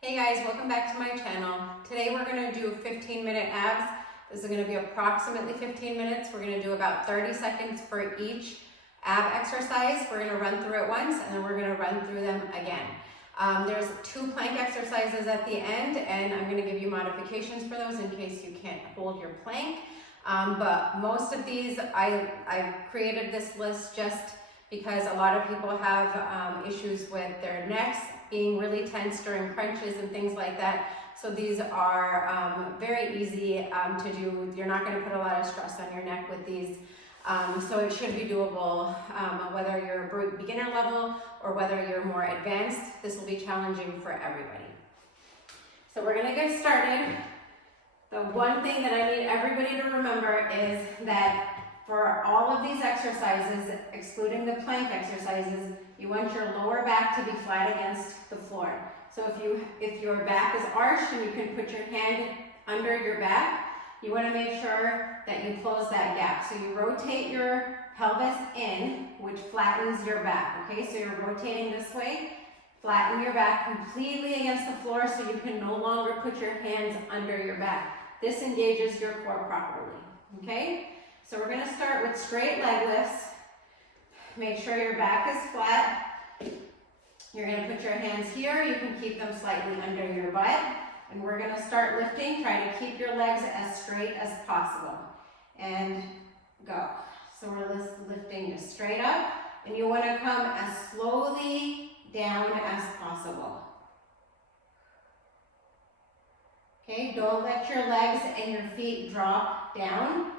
Hey guys, welcome back to my channel. Today we're going to do 15-minute abs. This is going to be approximately 15 minutes. We're going to do about 30 seconds for each ab exercise. We're going to run through it once and then we're going to run through them again. There's 2 plank exercises at the end and I'm going to give you modifications for those in case you can't hold your plank. But most of these, I created this list just because a lot of people have issues with their necks being really tense during crunches and things like that. So these are very easy to do. You're not going to put a lot of stress on your neck with these. So it should be doable whether you're beginner level or whether you're more advanced. This will be challenging for everybody. So we're going to get started. The one thing that I need everybody to remember is that for all of these exercises, excluding the plank exercises, you want your lower back to be flat against the floor. So if your back is arched and you can put your hand under your back, you want to make sure that you close that gap. So you rotate your pelvis in, which flattens your back, okay? So you're rotating this way, flatten your back completely against the floor so you can no longer put your hands under your back. This engages your core properly, okay? So we're going to start with straight leg lifts. Make sure your back is flat. You're going to put your hands here. You can keep them slightly under your butt. And we're going to start lifting. Try to keep your legs as straight as possible. And go. So we're lifting just straight up. And you want to come as slowly down as possible. Okay, don't let your legs and your feet drop down.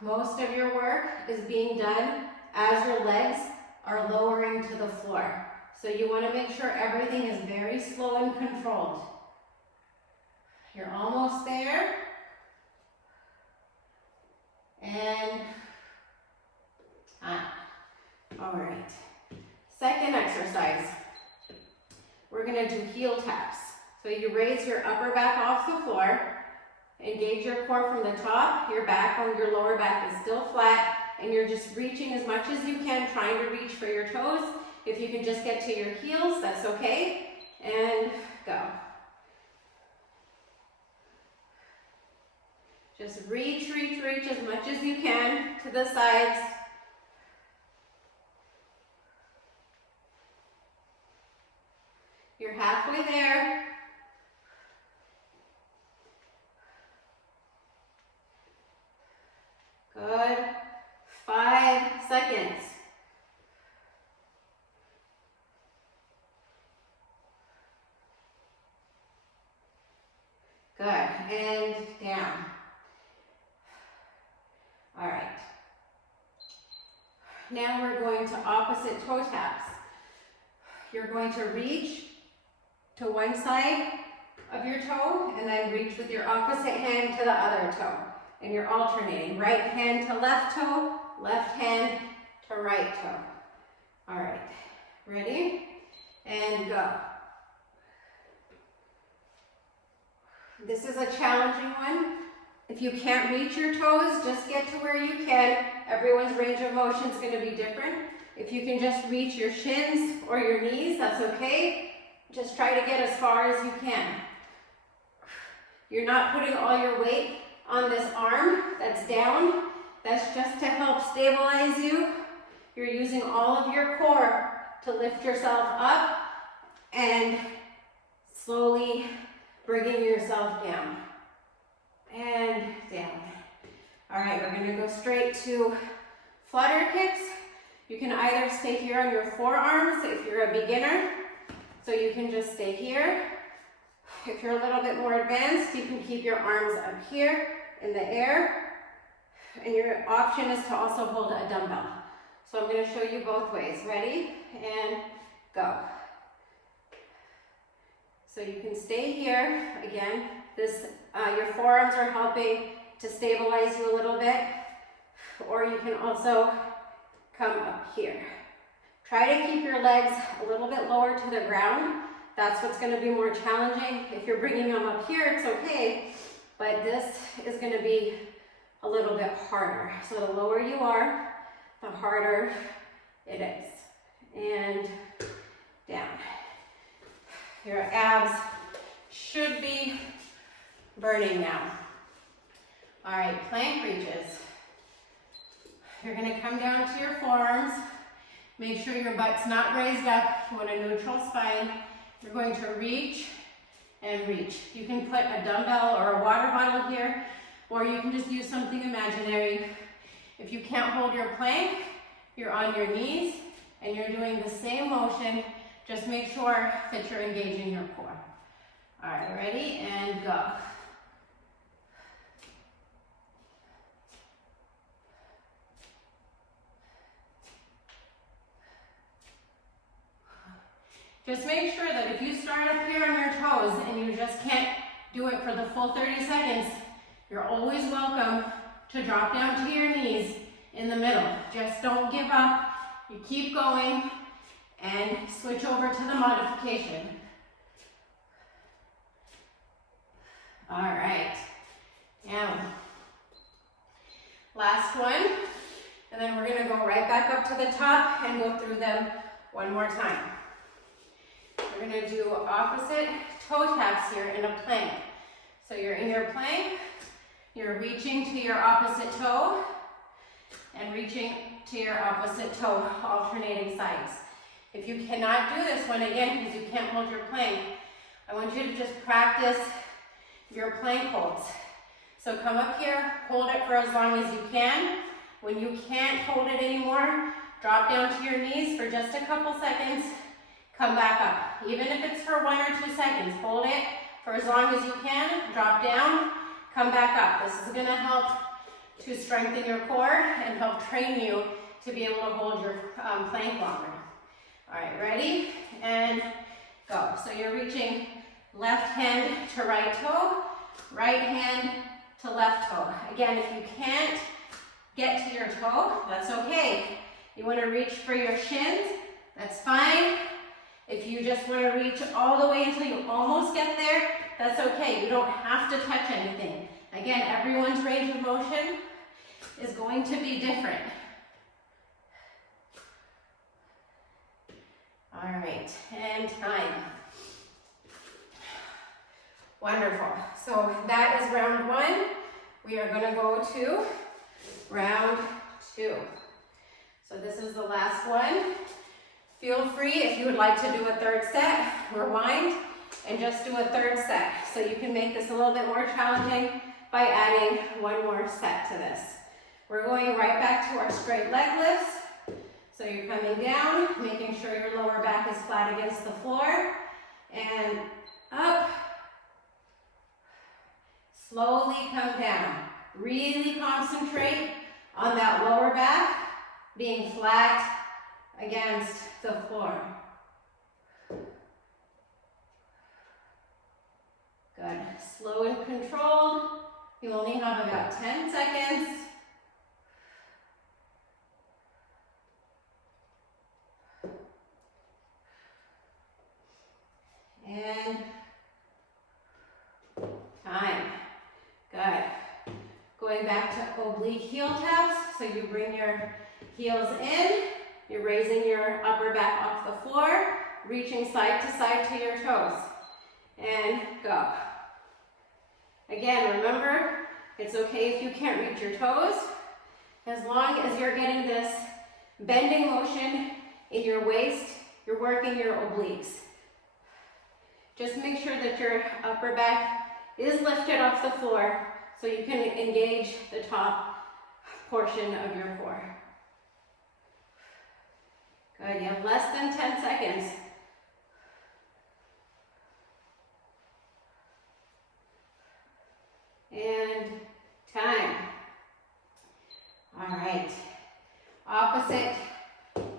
Most of your work is being done as your legs are lowering to the floor. So you want to make sure everything is very slow and controlled. You're almost there. And all right. Second exercise. We're going to do heel taps. So you raise your upper back off the floor. Engage your core from the top, your back on your lower back is still flat, and you're just reaching as much as you can, trying to reach for your toes. If you can just get to your heels, that's okay. And go. Just reach, reach, reach as much as you can to the sides. You're halfway there. Good. 5 seconds. Good. And down. All right. Now we're going to opposite toe taps. You're going to reach to one side of your toe and then reach with your opposite hand to the other toe. And you're alternating, right hand to left toe, left hand to right toe. All right, ready? And go. This is a challenging one. If you can't reach your toes, just get to where you can. Everyone's range of motion is going to be different. If you can just reach your shins or your knees, that's okay. Just try to get as far as you can. You're not putting all your weight on this arm that's down. That's just to help stabilize you. You're using all of your core to lift yourself up and slowly bringing yourself down and down. All right, we're going to go straight to flutter kicks. You can either stay here on your forearms if you're a beginner, so you can just stay here. If you're a little bit more advanced, you can keep your arms up here in the air, and your option is to also hold a dumbbell. So I'm going to show you both ways. Ready? And go. So you can stay here. Again, your forearms are helping to stabilize you a little bit, or you can also come up here. Try to keep your legs a little bit lower to the ground. That's what's going to be more challenging. If you're bringing them up here, it's okay, but this is going to be a little bit harder. So the lower you are, the harder it is. And down. Your abs should be burning now. All right, plank reaches. You're gonna come down to your forearms. Make sure your butt's not raised up. You want a neutral spine. You're going to reach and reach. You can put a dumbbell or a water bottle here, or you can just use something imaginary. If you can't hold your plank, you're on your knees and you're doing the same motion. Just make sure that you're engaging your core. All right, ready? And go. Just make sure that if you start up here on your toes and you just can't do it for the full 30 seconds, you're always welcome to drop down to your knees in the middle. Just don't give up. You keep going and switch over to the modification. All right, down. Last one, and then we're gonna go right back up to the top and go through them one more time. We're gonna do opposite toe taps here in a plank. So you're in your plank, you're reaching to your opposite toe and reaching to your opposite toe, alternating sides. If you cannot do this one, again, because you can't hold your plank, I want you to just practice your plank holds. So come up here, hold it for as long as you can. When you can't hold it anymore, drop down to your knees for just a couple seconds, come back up. Even if it's for 1 or 2 seconds, hold it for as long as you can, drop down, come back up. This is gonna help to strengthen your core and help train you to be able to hold your plank longer. All right, ready? And go. So you're reaching left hand to right toe, right hand to left toe. Again, if you can't get to your toe, that's okay. You wanna reach for your shins, that's fine. If you just wanna reach all the way until you almost get there, that's okay. You don't have to touch anything. Again, everyone's range of motion is going to be different. All right, and time. Wonderful. So that is round 1. We are gonna go to round 2. So this is the last one. Feel free, if you would like to do a third set, rewind and just do a third set. So you can make this a little bit more challenging by adding one more set to this. We're going right back to our straight leg lifts. So you're coming down, making sure your lower back is flat against the floor, and up. Slowly come down. Really concentrate on that lower back being flat against the floor. Good. Slow and controlled. You only have about 10 seconds. And time. Good. Going back to oblique heel taps. So you bring your heels in. You're raising your upper back off the floor, reaching side to side to your toes. And go. Again, remember, it's okay if you can't reach your toes, as long as you're getting this bending motion in your waist, you're working your obliques. Just make sure that your upper back is lifted off the floor so you can engage the top portion of your core. Good, you have less than 10 seconds. And time. All right. Opposite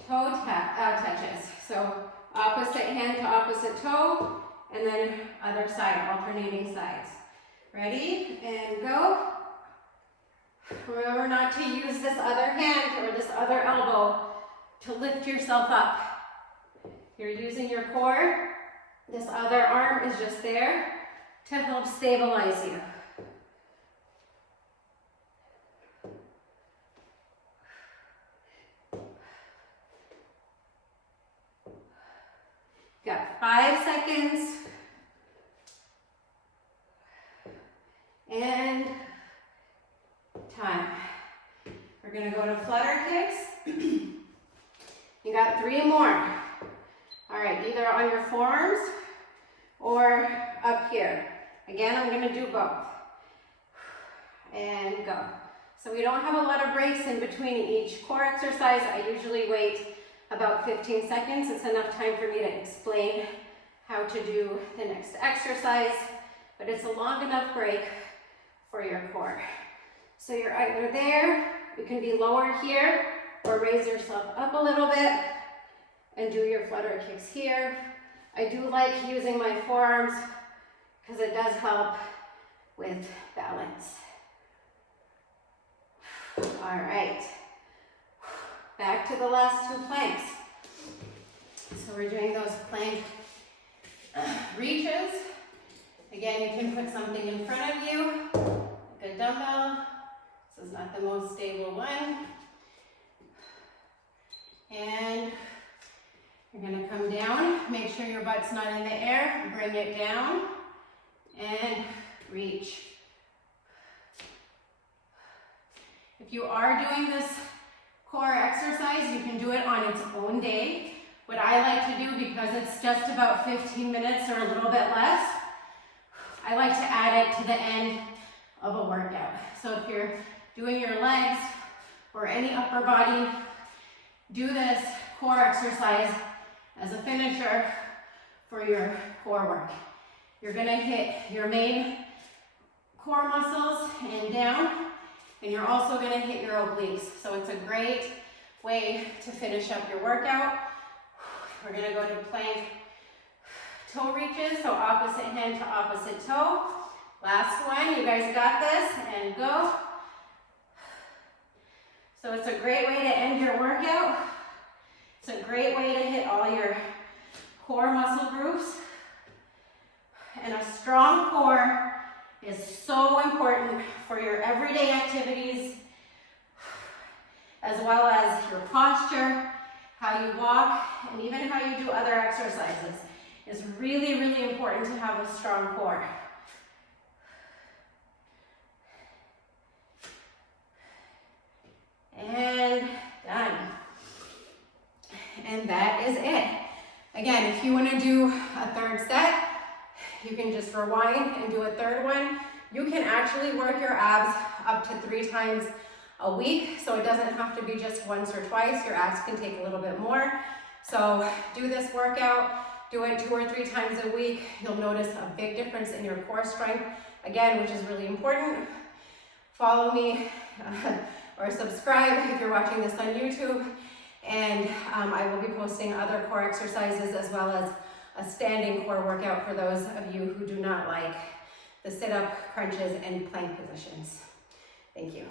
toe touches. So opposite hand to opposite toe, and then other side, alternating sides. Ready? And go. Remember not to use this other hand or this other elbow to lift yourself up. You're using your core. This other arm is just there to help stabilize you. Got 5 seconds. We're gonna go to flutter kicks. You got 3 more. All right, either on your forearms or up here. Again, I'm gonna do both. And go. So we don't have a lot of breaks in between each core exercise. I usually wait about 15 seconds. It's enough time for me to explain how to do the next exercise, but it's a long enough break for your core. So you're either there, you can be lower here, or raise yourself up a little bit and do your flutter kicks here. I do like using my forearms because it does help with balance. All right, back to the last 2 planks. So we're doing those plank reaches. Again, you can put something in front of you, like a dumbbell. This is not the most stable one. And you're gonna come down, make sure your butt's not in the air, bring it down, and reach. If you are doing this core exercise, you can do it on its own day. What I like to do, because it's just about 15 minutes or a little bit less, I like to add it to the end of a workout. So if you're doing your legs or any upper body, do this core exercise as a finisher for your core work. You're gonna hit your main core muscles and down, and you're also gonna hit your obliques. So it's a great way to finish up your workout. We're gonna go to plank toe reaches, so opposite hand to opposite toe. Last one, you guys got this, and go. So it's a great way to end your workout. It's a great way to hit all your core muscle groups. And a strong core is so important for your everyday activities, as well as your posture, how you walk, and even how you do other exercises. It's really, really important to have a strong core. And done. And that is it. Again, if you want to do a third set, you can just rewind and do a third one. You can actually work your abs up to 3 times a week, so it doesn't have to be just once or twice. Your abs can take a little bit more. So do this workout, do it 2 or 3 times a week. You'll notice a big difference in your core strength, again, which is really important. Follow me or subscribe if you're watching this on YouTube, and I will be posting other core exercises as well as a standing core workout for those of you who do not like the sit-up, crunches, and plank positions. Thank you.